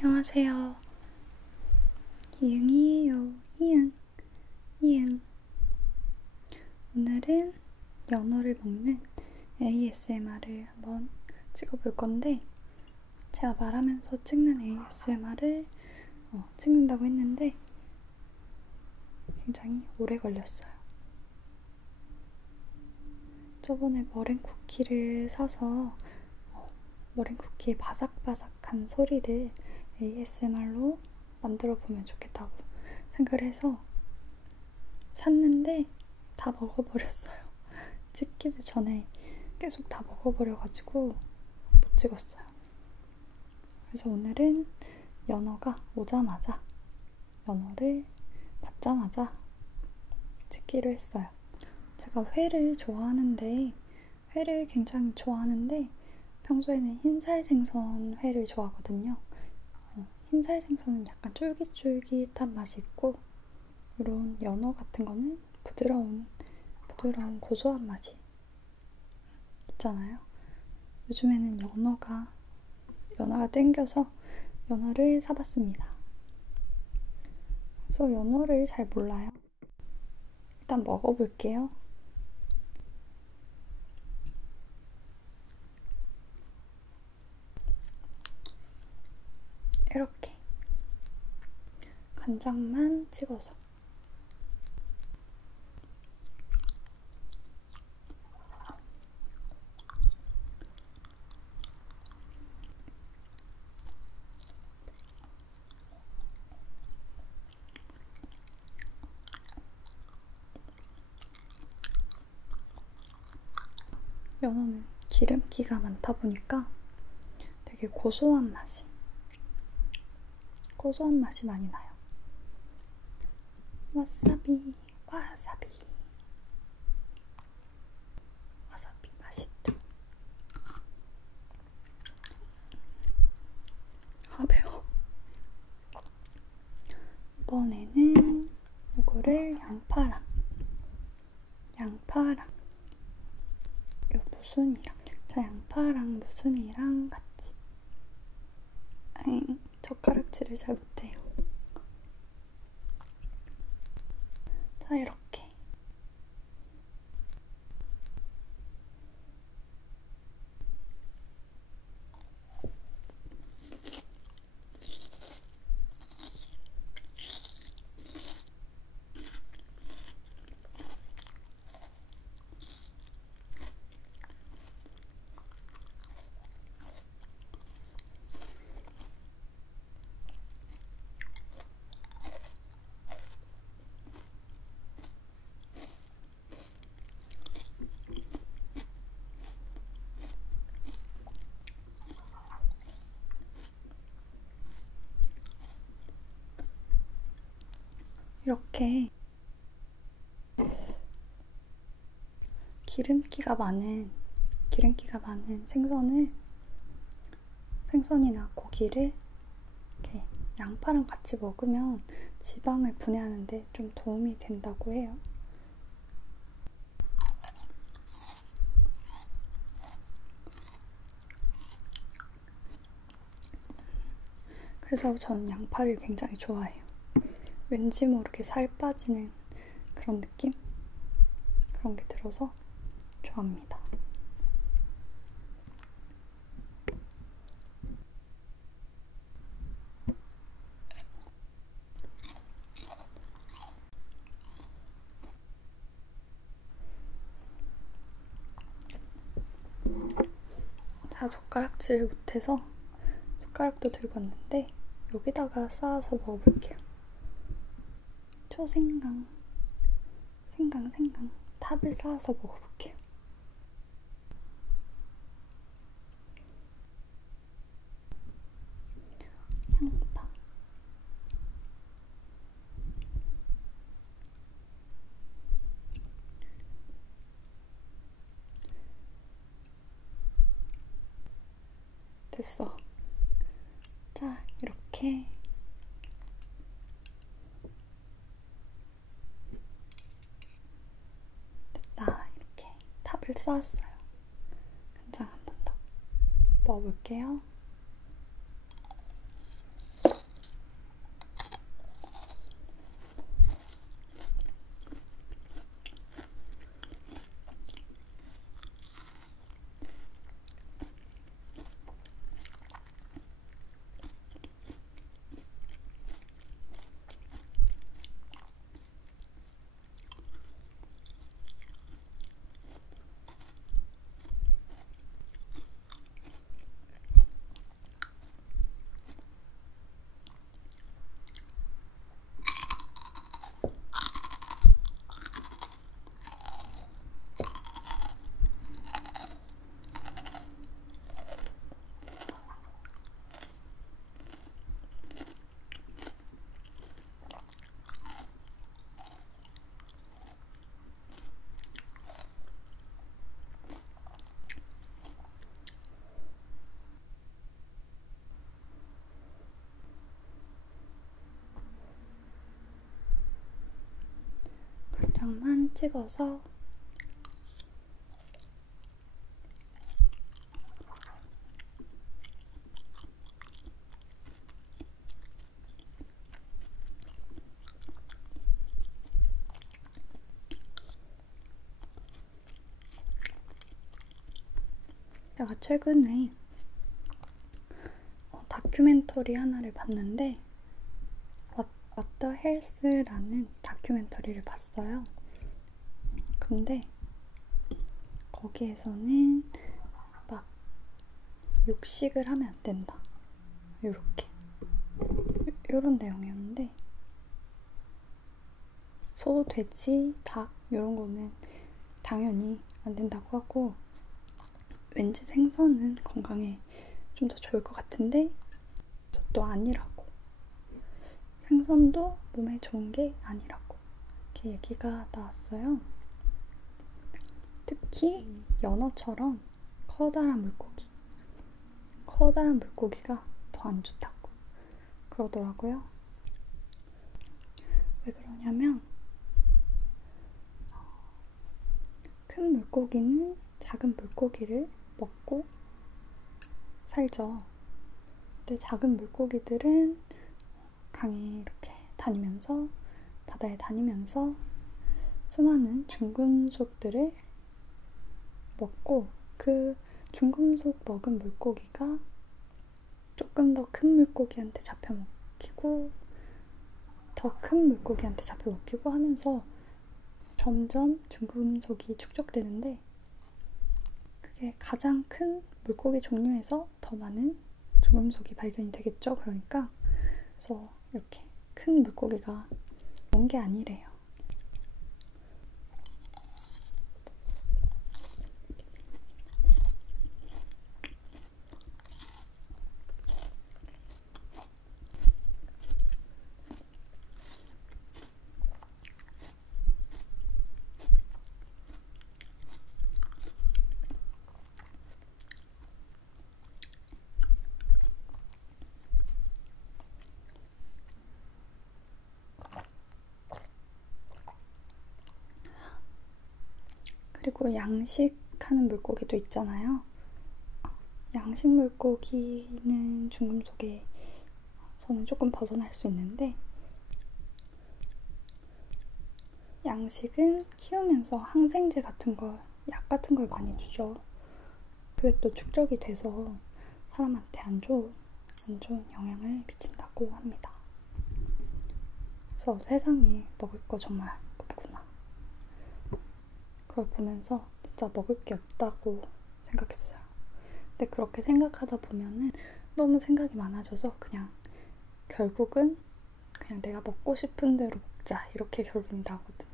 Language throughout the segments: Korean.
안녕하세요. 이응이에요. 이응, 이응. 오늘은 연어를 먹는 ASMR을 한번 찍어볼 건데, 제가 말하면서 찍는 ASMR을 찍는다고 했는데 굉장히 오래 걸렸어요. 저번에 머랭 쿠키를 사서 머랭 쿠키의 바삭바삭한 소리를 ASMR로 만들어 보면 좋겠다고 생각을 해서 샀는데 다 먹어버렸어요. 찍기도 전에 계속 다 먹어버려가지고 못 찍었어요. 그래서 오늘은 연어가 오자마자, 연어를 받자마자 찍기로 했어요. 제가 회를 굉장히 좋아하는데 평소에는 흰살 생선 회를 좋아하거든요. 흰살 생선은 약간 쫄깃쫄깃한 맛이 있고, 이런 연어 같은 거는 부드러운 고소한 맛이 있잖아요. 요즘에는 연어가 땡겨서 연어를 사봤습니다. 그래서 연어를 잘 몰라요. 일단 먹어볼게요. 이렇게 간장만 찍어서. 연어는 기름기가 많다 보니까 되게 고소한 맛이 많이 나요. 와사비 맛있다. 아, 매워. 이번에는 이거를 양파랑 요 무순이랑, 자, 양파랑 무순이랑 같이. 젓가락질을 잘 못해요. 자, 이렇게. 이렇게 기름기가 많은 생선이나 고기를 이렇게 양파랑 같이 먹으면 지방을 분해하는데 좀 도움이 된다고 해요. 그래서 저는 양파를 굉장히 좋아해요. 왠지 모르게 살 빠지는 그런 느낌? 그런 게 들어서 좋아합니다. 자, 젓가락질을 못해서 숟가락도 들고 왔는데 여기다가 쌓아서 먹어볼게요. 초생강, 생강, 탑을 쌓아서 먹어볼게요. 양파. 됐어. 자, 이렇게 됐다. 이렇게 탑을 쌓았어요. 간장 한 번 더 먹어볼게요. 장만 찍어서 제가 최근에 다큐멘터리 하나를 봤는데 What the Health라는 다큐멘터리를 봤어요. 근데 거기에서는 막 육식을 하면 안 된다 요런 내용이었는데 소, 돼지, 닭 이런 거는 당연히 안 된다고 하고 왠지 생선은 건강에 좀 더 좋을 것 같은데 또 아니라고, 생선도 몸에 좋은 게 아니라고 이렇게 얘기가 나왔어요. 특히 연어처럼 커다란 물고기가 더 안 좋다고 그러더라고요. 왜 그러냐면 큰 물고기는 작은 물고기를 먹고 살죠. 근데 작은 물고기들은 강에 이렇게 다니면서, 바다에 다니면서 수많은 중금속들을 먹고 그 중금속 먹은 물고기가 조금 더 큰 물고기한테 잡혀먹히고 더 큰 물고기한테 잡혀먹히고 하면서 점점 중금속이 축적되는데 그게 가장 큰 물고기 종류에서 더 많은 중금속이 발견이 되겠죠. 그러니까 그래서 이렇게 큰 물고기가 좋은 게 아니래요. 그리고 양식하는 물고기도 있잖아요. 양식 물고기는 중금속에서는 조금 벗어날 수 있는데 양식은 키우면서 항생제 같은 걸, 약 같은 걸 많이 주죠. 그게 또 축적이 돼서 사람한테 안 좋은 영향을 미친다고 합니다. 그래서 세상에 먹을 거 정말 없구나. 그걸 보면서 진짜 먹을 게 없다고 생각했어요. 근데 그렇게 생각하다 보면은 너무 생각이 많아져서 결국은 그냥 내가 먹고 싶은 대로 먹자 이렇게 결론이 나거든요.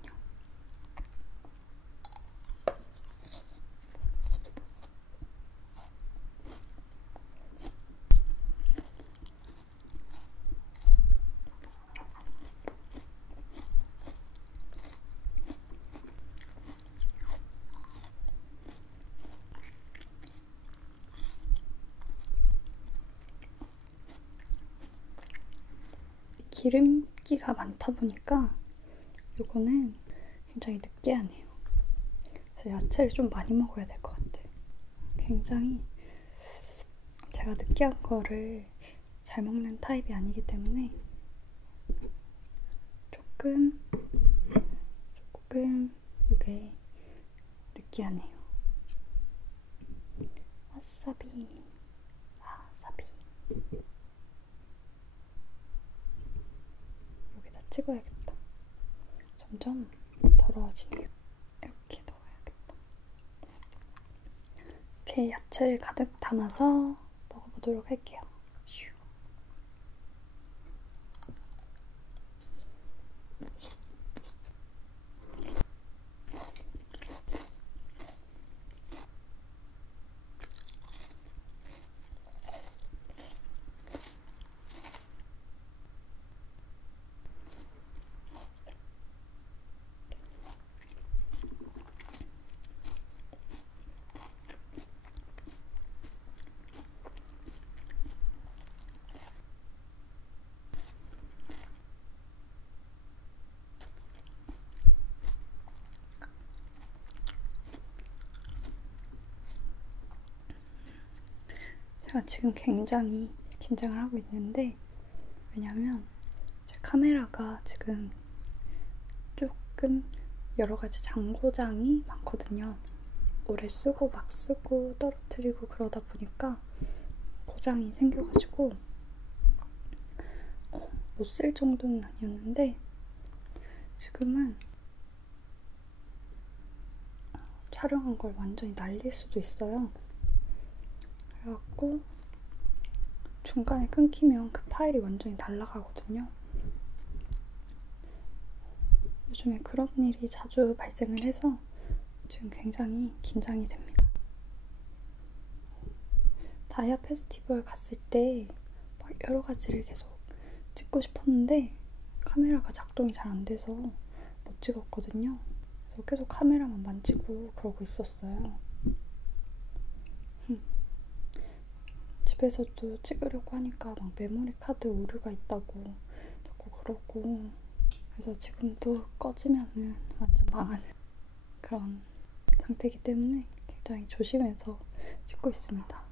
기름기가 많다 보니까 요거는 굉장히 느끼하네요. 그래서 야채를 좀 많이 먹어야 될 것 같아요. 굉장히 제가 느끼한 거를 잘 먹는 타입이 아니기 때문에 조금 이게 느끼하네요. 와사비. 여기다 찍어야겠다. 점점 더러워지네요. 이렇게 넣어야겠다. 이렇게 야채를 가득 담아서 먹어보도록 할게요. 제가 지금 굉장히 긴장을 하고 있는데, 왜냐면 제 카메라가 지금 조금 여러 가지 장고장이 많거든요. 오래 쓰고 막 쓰고 떨어뜨리고 그러다 보니까 고장이 생겨가지고 못 쓸 정도는 아니었는데, 지금은 촬영한 걸 완전히 날릴 수도 있어요. 그래갖고 중간에 끊기면 그 파일이 완전히 날아가거든요. 요즘에 그런 일이 자주 발생을 해서 지금 굉장히 긴장이 됩니다. 다이아 페스티벌 갔을 때 막 여러 가지를 계속 찍고 싶었는데 카메라가 작동이 잘 안 돼서 못 찍었거든요. 그래서 계속 카메라만 만지고 그러고 있었어요. 집에서도 찍으려고 하니까 막 메모리 카드 오류가 있다고 자꾸 그러고, 그래서 지금도 꺼지면은 완전 망하는 그런 상태이기 때문에 굉장히 조심해서 찍고 있습니다.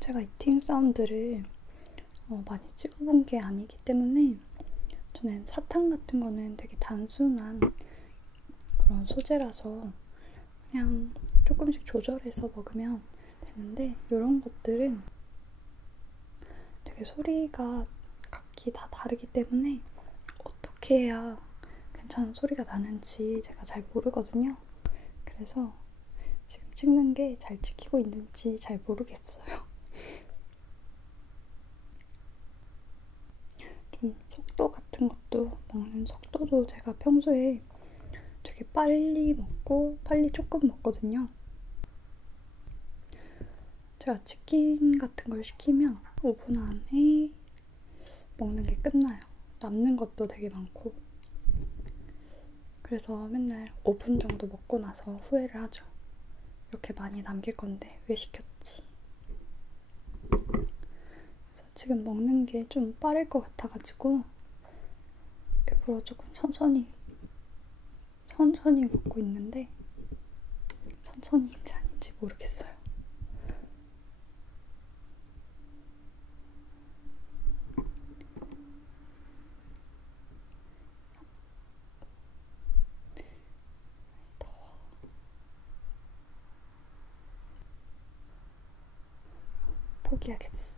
제가 이팅 사운드를 많이 찍어본 게 아니기 때문에, 저는 사탕 같은 거는 되게 단순한 그런 소재라서 그냥 조금씩 조절해서 먹으면 되는데, 이런 것들은 되게 소리가 각기 다 다르기 때문에 어떻게 해야 괜찮은 소리가 나는지 제가 잘 모르거든요. 그래서 지금 찍는 게 잘 찍히고 있는지 잘 모르겠어요. 좀 속도 같은 것도, 먹는 속도도 제가 평소에 되게 빨리 먹고 빨리 조금 먹거든요. 제가 치킨 같은 걸 시키면 5분 안에 먹는 게 끝나요. 남는 것도 되게 많고. 그래서 맨날 5분 정도 먹고 나서 후회를 하죠. 이렇게 많이 남길 건데 왜 시켰지? 그래서 지금 먹는 게 좀 빠를 것 같아가지고 일부러 조금 천천히 먹고 있는데, 천천히인지 아닌지 모르겠어요. 더워. 포기하겠어.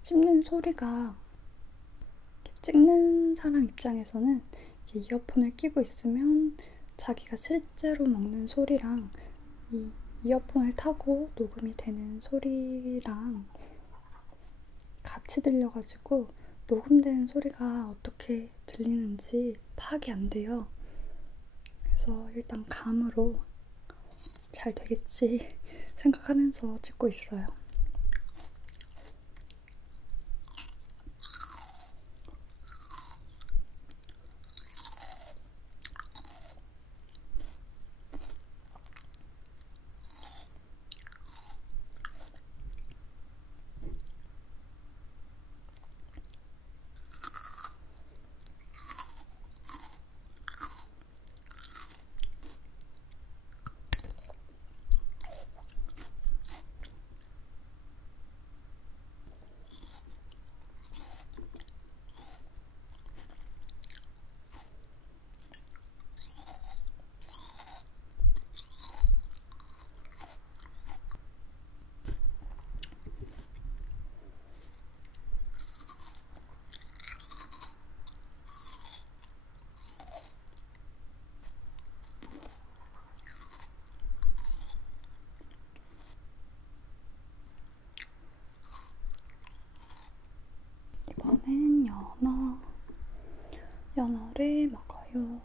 씹는 소리가 찍는 사람 입장에서는 이게 이어폰을 끼고 있으면 자기가 실제로 먹는 소리랑 이 이어폰을 타고 녹음이 되는 소리랑 같이 들려가지고 녹음된 소리가 어떻게 들리는지 파악이 안 돼요. 그래서 일단 감으로 잘 되겠지 생각하면서 찍고 있어요. 이번엔 연어를 먹어요.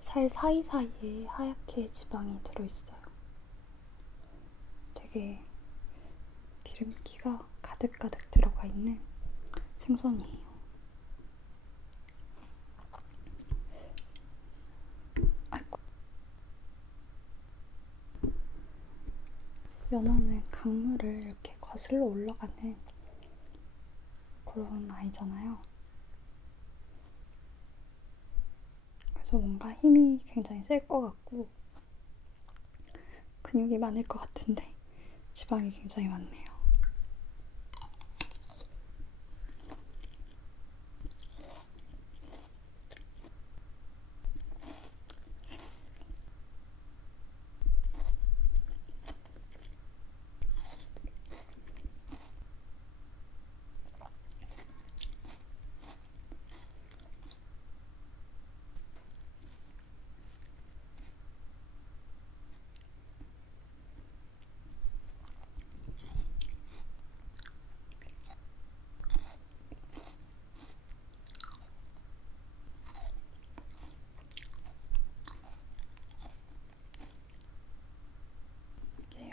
살 사이사이에 하얗게 지방이 들어있어요. 되게 기름기가 가득가득 들어가 있는 생선이에요. 아이고. 연어는 강물을 이렇게 거슬러 올라가는 그런 아이잖아요. 그래서 뭔가 힘이 굉장히 셀 것 같고 근육이 많을 것 같은데 지방이 굉장히 많네요.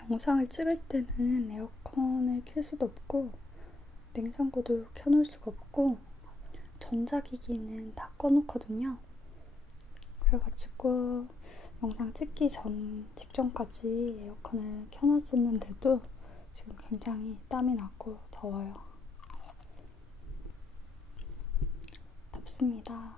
영상을 찍을 때는 에어컨을 켤 수도 없고 냉장고도 켜놓을 수가 없고 전자기기는 다 꺼놓거든요. 그래가지고 영상 찍기 직전까지 에어컨을 켜놨었는데도 지금 굉장히 땀이 나고 더워요. 덥습니다.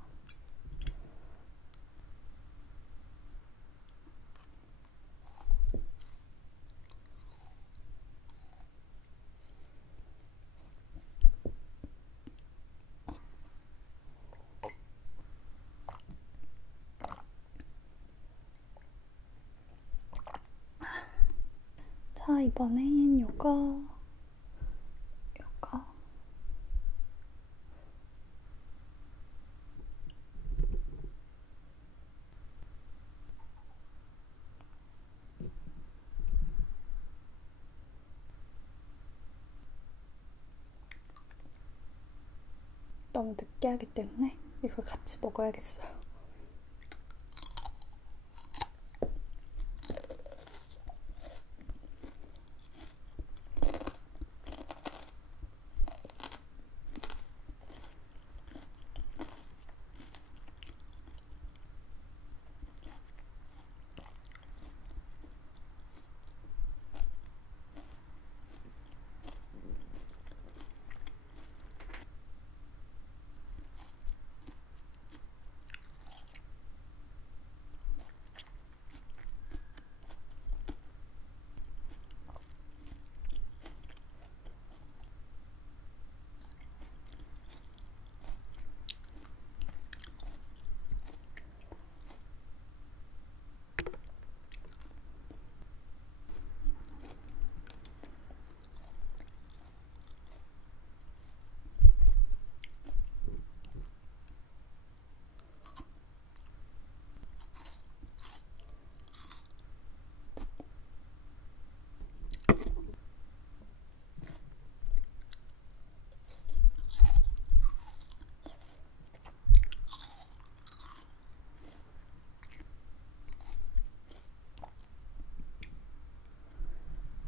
자, 이번엔 요거 너무 느끼하기 때문에 이걸 같이 먹어야겠어요.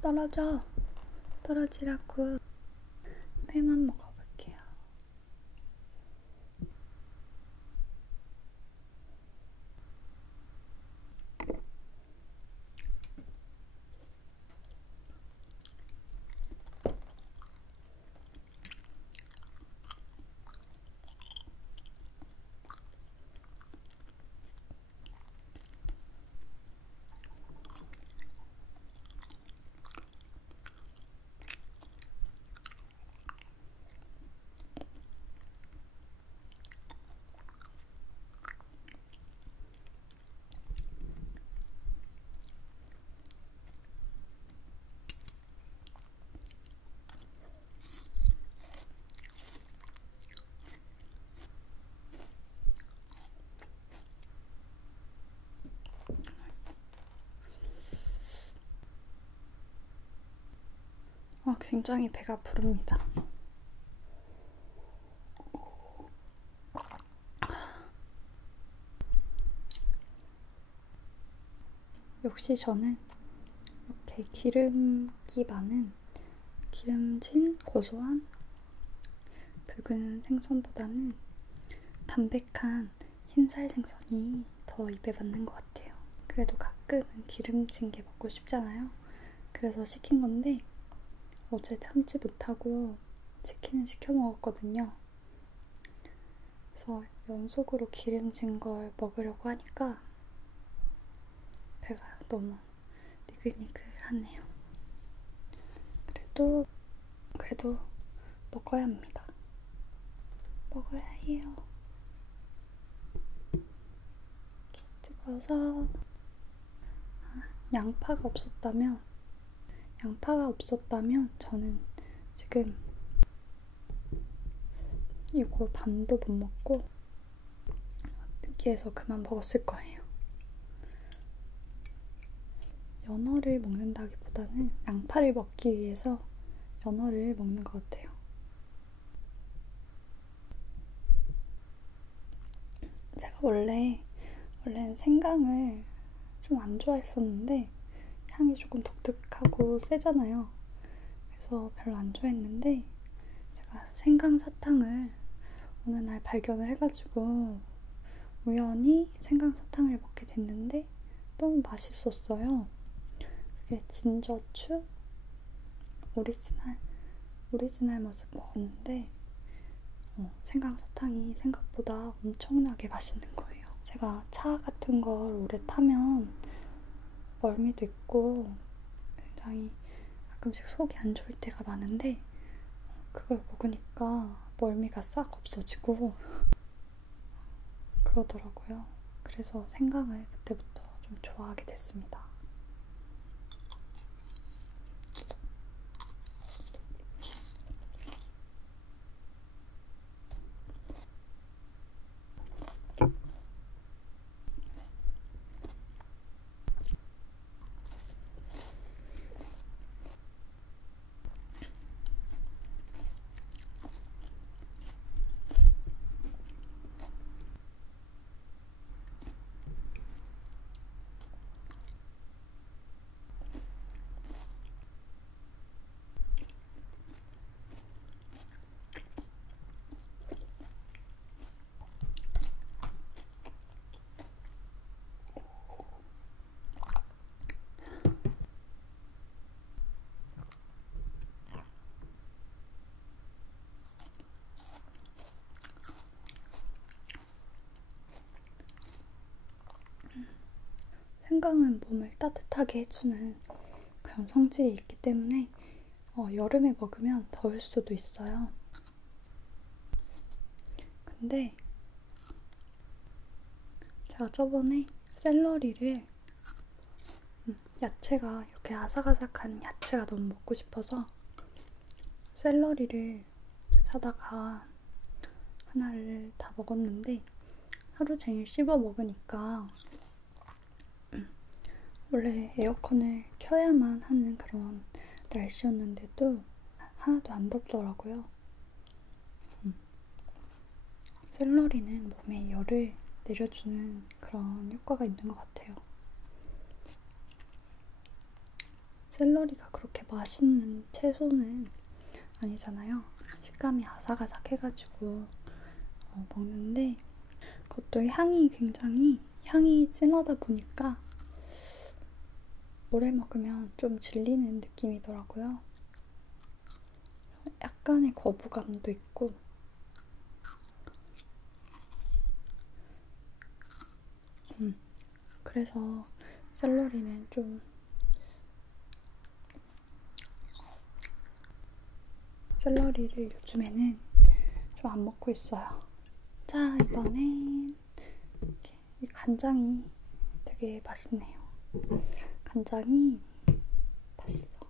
떨어져. 떨어지라고. 회만 먹어볼게요. 굉장히 배가 부릅니다. 역시 저는 이렇게 기름기 많은 기름진 고소한 붉은 생선보다는 담백한 흰살 생선이 더 입에 맞는 것 같아요. 그래도 가끔은 기름진 게 먹고 싶잖아요. 그래서 시킨 건데 어제 참지 못하고 치킨을 시켜 먹었거든요. 그래서 연속으로 기름진 걸 먹으려고 하니까 배가 너무 니글니글하네요. 그래도 먹어야 합니다. 먹어야 해요. 이렇게 찍어서 양파가 없었다면 저는 지금 이거 반도 못 먹고 느끼해서 그만 먹었을 거예요. 연어를 먹는다기보다는 양파를 먹기 위해서 연어를 먹는 것 같아요. 제가 원래는 생강을 좀 안 좋아했었는데 향이 조금 독특하고 세잖아요. 그래서 별로 안 좋아했는데 제가 생강 사탕을 어느 날 발견을 해가지고 우연히 생강 사탕을 먹게 됐는데 너무 맛있었어요. 그게 진저추 오리지널 맛을 먹었는데 생강 사탕이 생각보다 엄청나게 맛있는 거예요. 제가 차 같은 걸 오래 타면 멀미도 있고 굉장히 가끔씩 속이 안 좋을 때가 많은데 그걸 먹으니까 멀미가 싹 없어지고 그러더라고요. 그래서 생강을 그때부터 좀 좋아하게 됐습니다. 생강은 몸을 따뜻하게 해주는 그런 성질이 있기 때문에 여름에 먹으면 더울 수도 있어요. 근데 제가 저번에 샐러리를 야채가 이렇게 아삭아삭한 야채가 너무 먹고 싶어서 샐러리를 사다가 하나를 다 먹었는데 하루 종일 씹어 먹으니까 원래 에어컨을 켜야만 하는 그런 날씨였는데도 하나도 안 덥더라고요. 샐러리는 몸에 열을 내려주는 그런 효과가 있는 것 같아요. 샐러리가 그렇게 맛있는 채소는 아니잖아요. 식감이 아삭아삭해가지고 먹는데 그것도 향이 진하다 보니까 오래 먹으면 좀 질리는 느낌이더라고요. 약간의 거부감도 있고 그래서 샐러리는 좀 샐러리를 요즘에는 좀 안 먹고 있어요. 자, 이번엔 이 간장이 되게 맛있네요. 간장이 맛있어.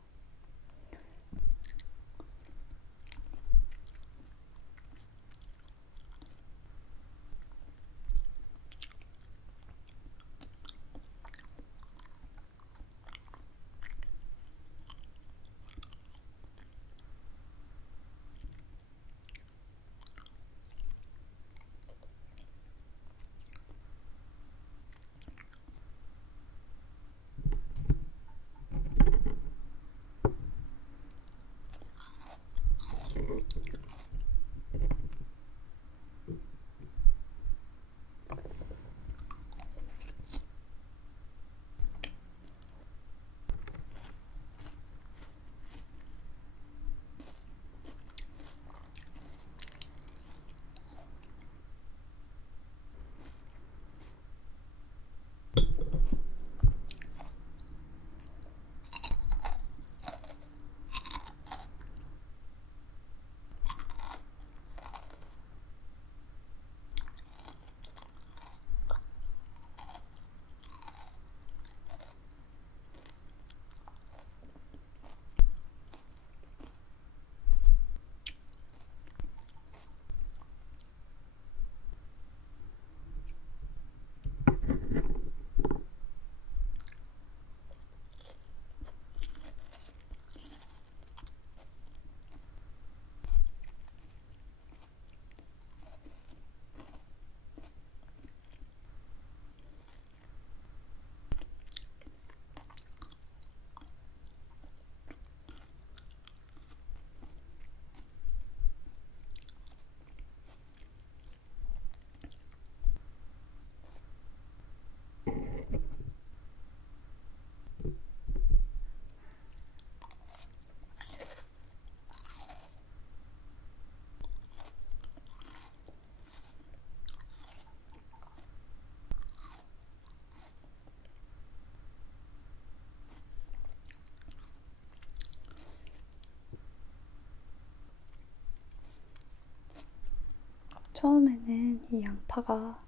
처음에는 이 양파가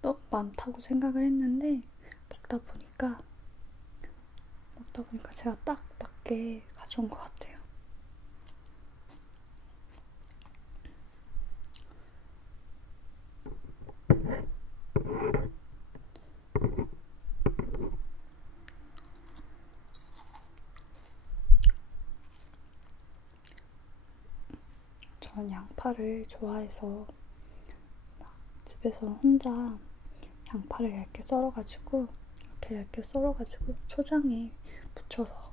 너무 많다고 생각을 했는데 먹다 보니까 제가 딱 맞게 가져온 것 같아요. 전 양파를 좋아해서 집에서 혼자 양파를 얇게 썰어가지고 초장에 묻혀서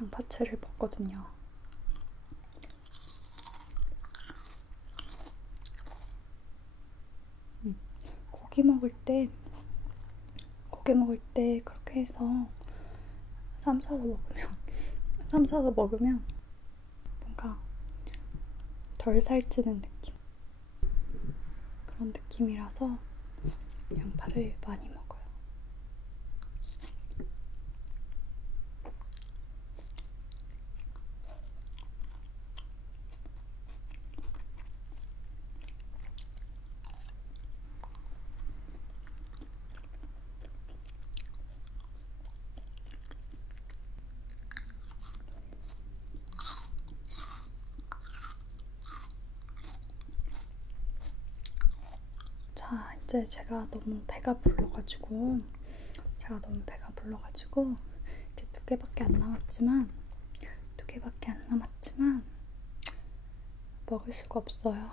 양파채를 먹거든요. 고기 먹을 때 그렇게 해서 쌈 싸서 먹으면 뭔가 덜 살찌는 느낌, 그런 느낌이라서 양파를 많이 먹어요. 자, 이제 제가 너무 배가 불러가지고 이제 두 개밖에 안 남았지만 먹을 수가 없어요.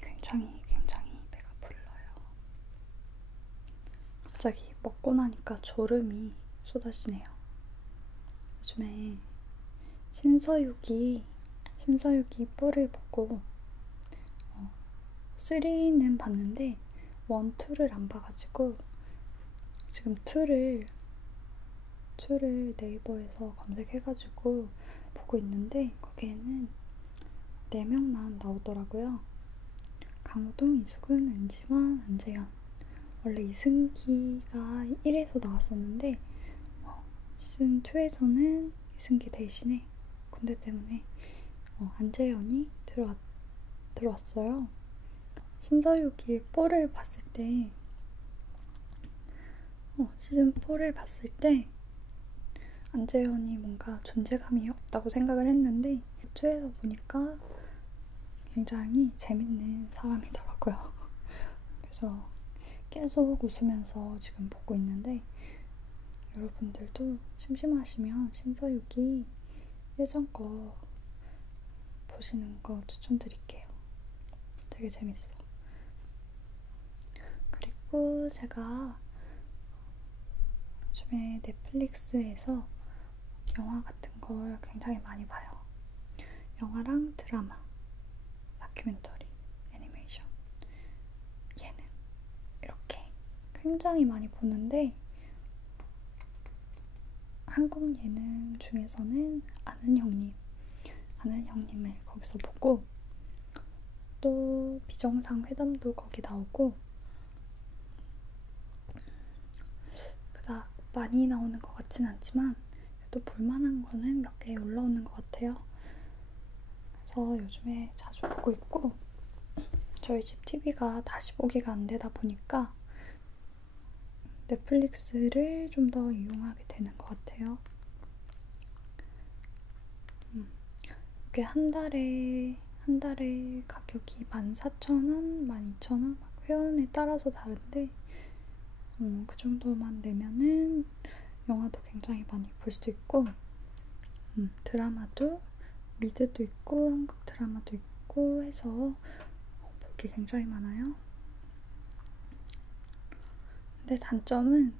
굉장히 배가 불러요. 갑자기 먹고 나니까 졸음이 쏟아지네요. 요즘에 신서유기 뿔을 보고 3는 봤는데 1, 2를 안 봐가지고 지금 2를 네이버에서 검색해가지고 보고 있는데 거기에는 4명만 나오더라고요. 강호동, 이수근, 은지원, 안재현. 원래 이승기가 1에서 나왔었는데 시즌 2에서는 이승기 대신에 군대 때문에 안재현이 들어왔어요. 신서유기 4를 봤을 때 시즌 4를 봤을 때 안재현이 뭔가 존재감이 없다고 생각을 했는데 2에서 보니까 굉장히 재밌는 사람이더라고요. 그래서 계속 웃으면서 지금 보고 있는데 여러분들도 심심하시면 신서유기 예전 거 보시는 거 추천드릴게요. 되게 재밌어. 그리고 제가 요즘에 넷플릭스에서 영화 같은 걸 굉장히 많이 봐요. 영화랑 드라마, 다큐멘터리, 애니메이션, 예능 이렇게 굉장히 많이 보는데 한국 예능 중에서는 아는 형님을 거기서 보고 또 비정상 회담도 거기 나오고 그닥 많이 나오는 것 같진 않지만 또 볼만한 거는 몇 개 올라오는 것 같아요. 그래서 요즘에 자주 보고 있고 저희 집 TV가 다시 보기가 안 되다 보니까 넷플릭스를 좀 더 이용하게 되는 것 같아요. 이게 한 달에 가격이 14,000원, 12,000원 회원에 따라서 다른데 그 정도만 내면은 영화도 굉장히 많이 볼 수 있고 드라마도 미드도 있고 한국 드라마도 있고 해서 볼 게 굉장히 많아요. 근데 단점은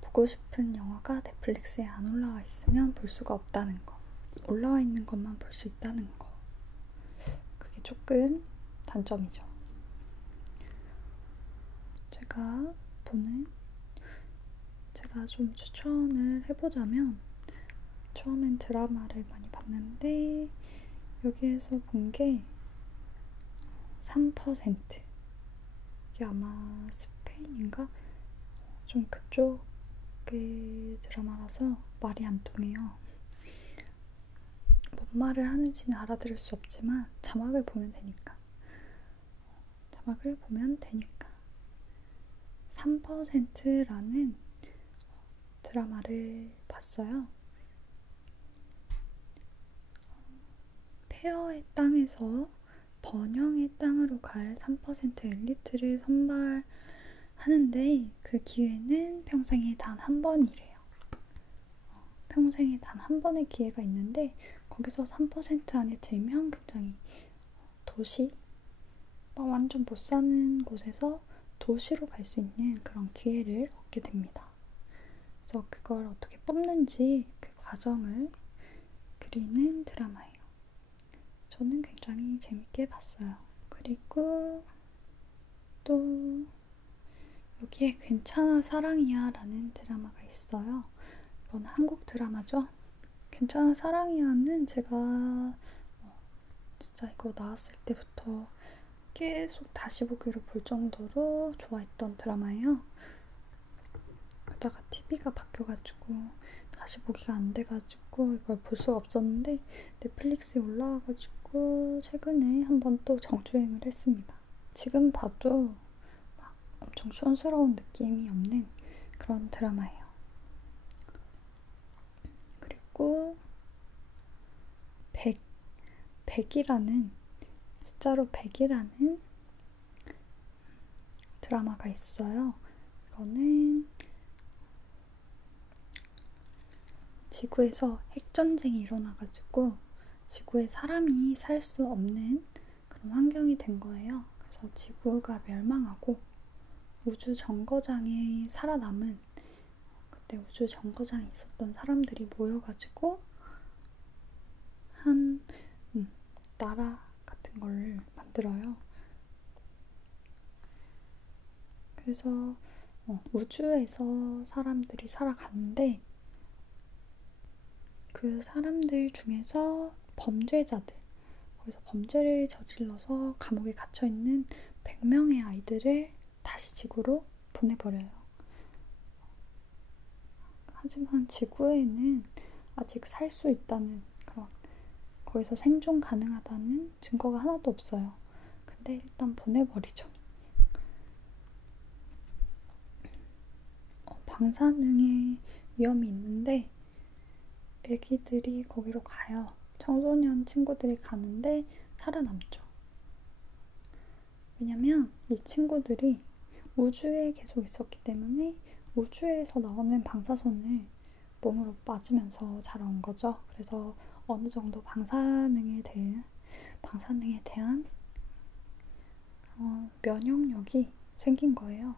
보고 싶은 영화가 넷플릭스에 안 올라와 있으면 볼 수가 없다는 거. 올라와 있는 것만 볼 수 있다는 거. 그게 조금 단점이죠. 제가 좀 추천을 해보자면 처음엔 드라마를 많이 봤는데 여기에서 본 게 3%. 이게 아마 스페인인가? 좀 그쪽의 드라마라서 말이 안 통해요. 뭔 말을 하는지는 알아들을 수 없지만 자막을 보면 되니까. 3%라는 드라마를 봤어요. 폐허의 땅에서 번영의 땅으로 갈 3% 엘리트를 선발하는데 그 기회는 평생에 단 한 번이래요. 평생에 단 한 번의 기회가 있는데 거기서 3% 안에 들면 굉장히 도시 완전 못 사는 곳에서 도시로 갈 수 있는 그런 기회를 얻게 됩니다. 그래서 그걸 어떻게 뽑는지 그 과정을 그리는 드라마예요. 저는 굉장히 재밌게 봤어요. 그리고 또 여기에 괜찮아 사랑이야 라는 드라마가 있어요. 이건 한국 드라마죠. 괜찮아 사랑이야는 제가 진짜 이거 나왔을 때부터 계속 다시 보기로 볼 정도로 좋아했던 드라마예요. 그러다가 TV가 바뀌어가지고 다시 보기가 안 돼가지고 이걸 볼 수가 없었는데 넷플릭스에 올라와가지고 최근에 한번 또 정주행을 했습니다. 지금 봐도 막 엄청 촌스러운 느낌이 없는 그런 드라마예요. 그리고 100이라는 숫자로 100이라는 드라마가 있어요. 이거는 지구에서 핵전쟁이 일어나가지고 지구에 사람이 살 수 없는 그런 환경이 된 거예요. 그래서 지구가 멸망하고 우주 정거장에 살아남은, 그때 우주 정거장에 있었던 사람들이 모여가지고 한 나라 같은 걸 만들어요. 그래서 우주에서 사람들이 살아가는데 그 사람들 중에서 범죄자들, 거기서 범죄를 저질러서 감옥에 갇혀있는 100명의 아이들을 다시 지구로 보내버려요. 하지만 지구에는 아직 살 수 있다는 그런, 거기서 생존 가능하다는 증거가 하나도 없어요. 근데 일단 보내버리죠. 방사능의 위험이 있는데 애기들이 거기로 가요. 청소년 친구들이 가는데 살아남죠. 왜냐면 이 친구들이 우주에 계속 있었기 때문에 우주에서 나오는 방사선을 몸으로 맞으면서 자라온 거죠. 그래서 어느 정도 방사능에 대한 면역력이 생긴 거예요.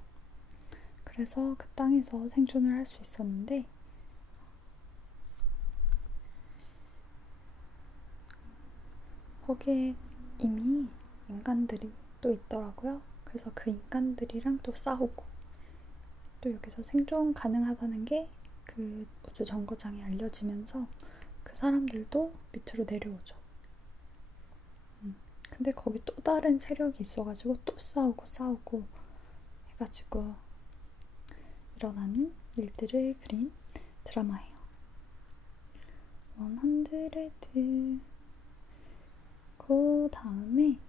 그래서 그 땅에서 생존을 할 수 있었는데 거기에 이미 인간들이 또 있더라고요. 그래서 그 인간들이랑 또 싸우고, 또 여기서 생존 가능하다는 게 그 우주 정거장에 알려지면서 그 사람들도 밑으로 내려오죠. 근데 거기 또 다른 세력이 있어가지고 또 싸우고 해가지고 일어나는 일들을 그린 드라마예요. 100. 그 다음에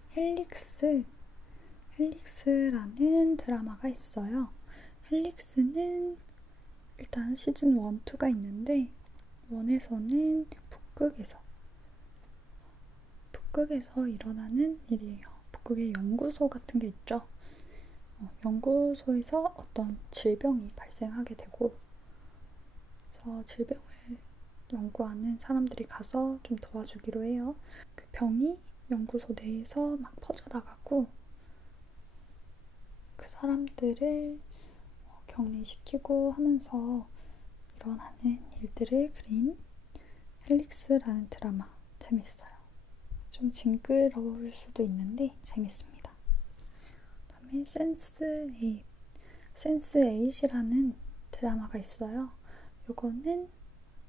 헬릭스라는 드라마가 있어요. 헬릭스는 일단 시즌 1, 2가 있는데 1에서는 북극에서 일어나는 일이에요. 북극에 연구소 같은 게 있죠. 연구소에서 어떤 질병이 발생하게 되고, 그래서 질병을 연구하는 사람들이 가서 좀 도와주기로 해요. 그 병이 연구소 내에서 막 퍼져나가고 그 사람들을 격리시키고 하면서 일어나는 일들을 그린 헬릭스라는 드라마. 재밌어요. 좀 징그러울 수도 있는데 재밌습니다. 그다음에 센스8이라는 드라마가 있어요. 이거는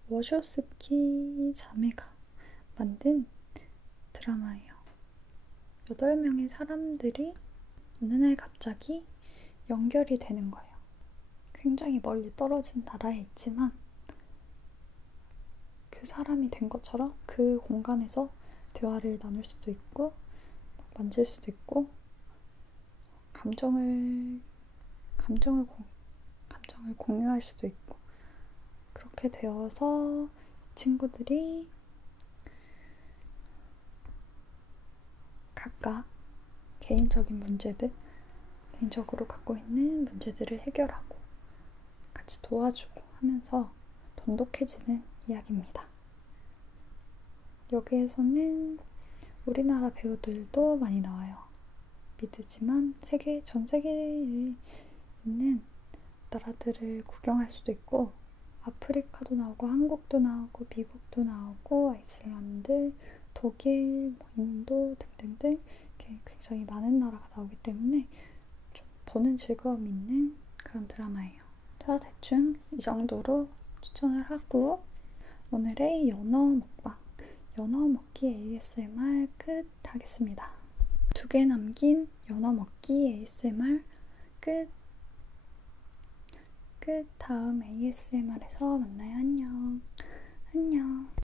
워쇼스키 자매가 만든 드라마예요. 8명의 사람들이 어느 날 갑자기 연결이 되는 거예요. 굉장히 멀리 떨어진 나라에 있지만 그 사람이 된 것처럼 그 공간에서 대화를 나눌 수도 있고 만질 수도 있고 감정을 공유할 수도 있고, 그렇게 되어서 친구들이 각각 개인적으로 갖고 있는 문제들을 해결하고 같이 도와주고 하면서 돈독해지는 이야기입니다. 여기에서는 우리나라 배우들도 많이 나와요. 믿으지만 전 세계에 있는 나라들을 구경할 수도 있고, 아프리카도 나오고 한국도 나오고 미국도 나오고 아이슬란드, 독일, 인도 등등등 이렇게 굉장히 많은 나라가 나오기 때문에 좀 보는 즐거움이 있는 그런 드라마예요. 자, 대충 이 정도로 추천을 하고 오늘의 연어 먹기 ASMR 끝 하겠습니다. 2개 남긴 연어 먹기 ASMR 끝. 다음 ASMR에서 만나요. 안녕.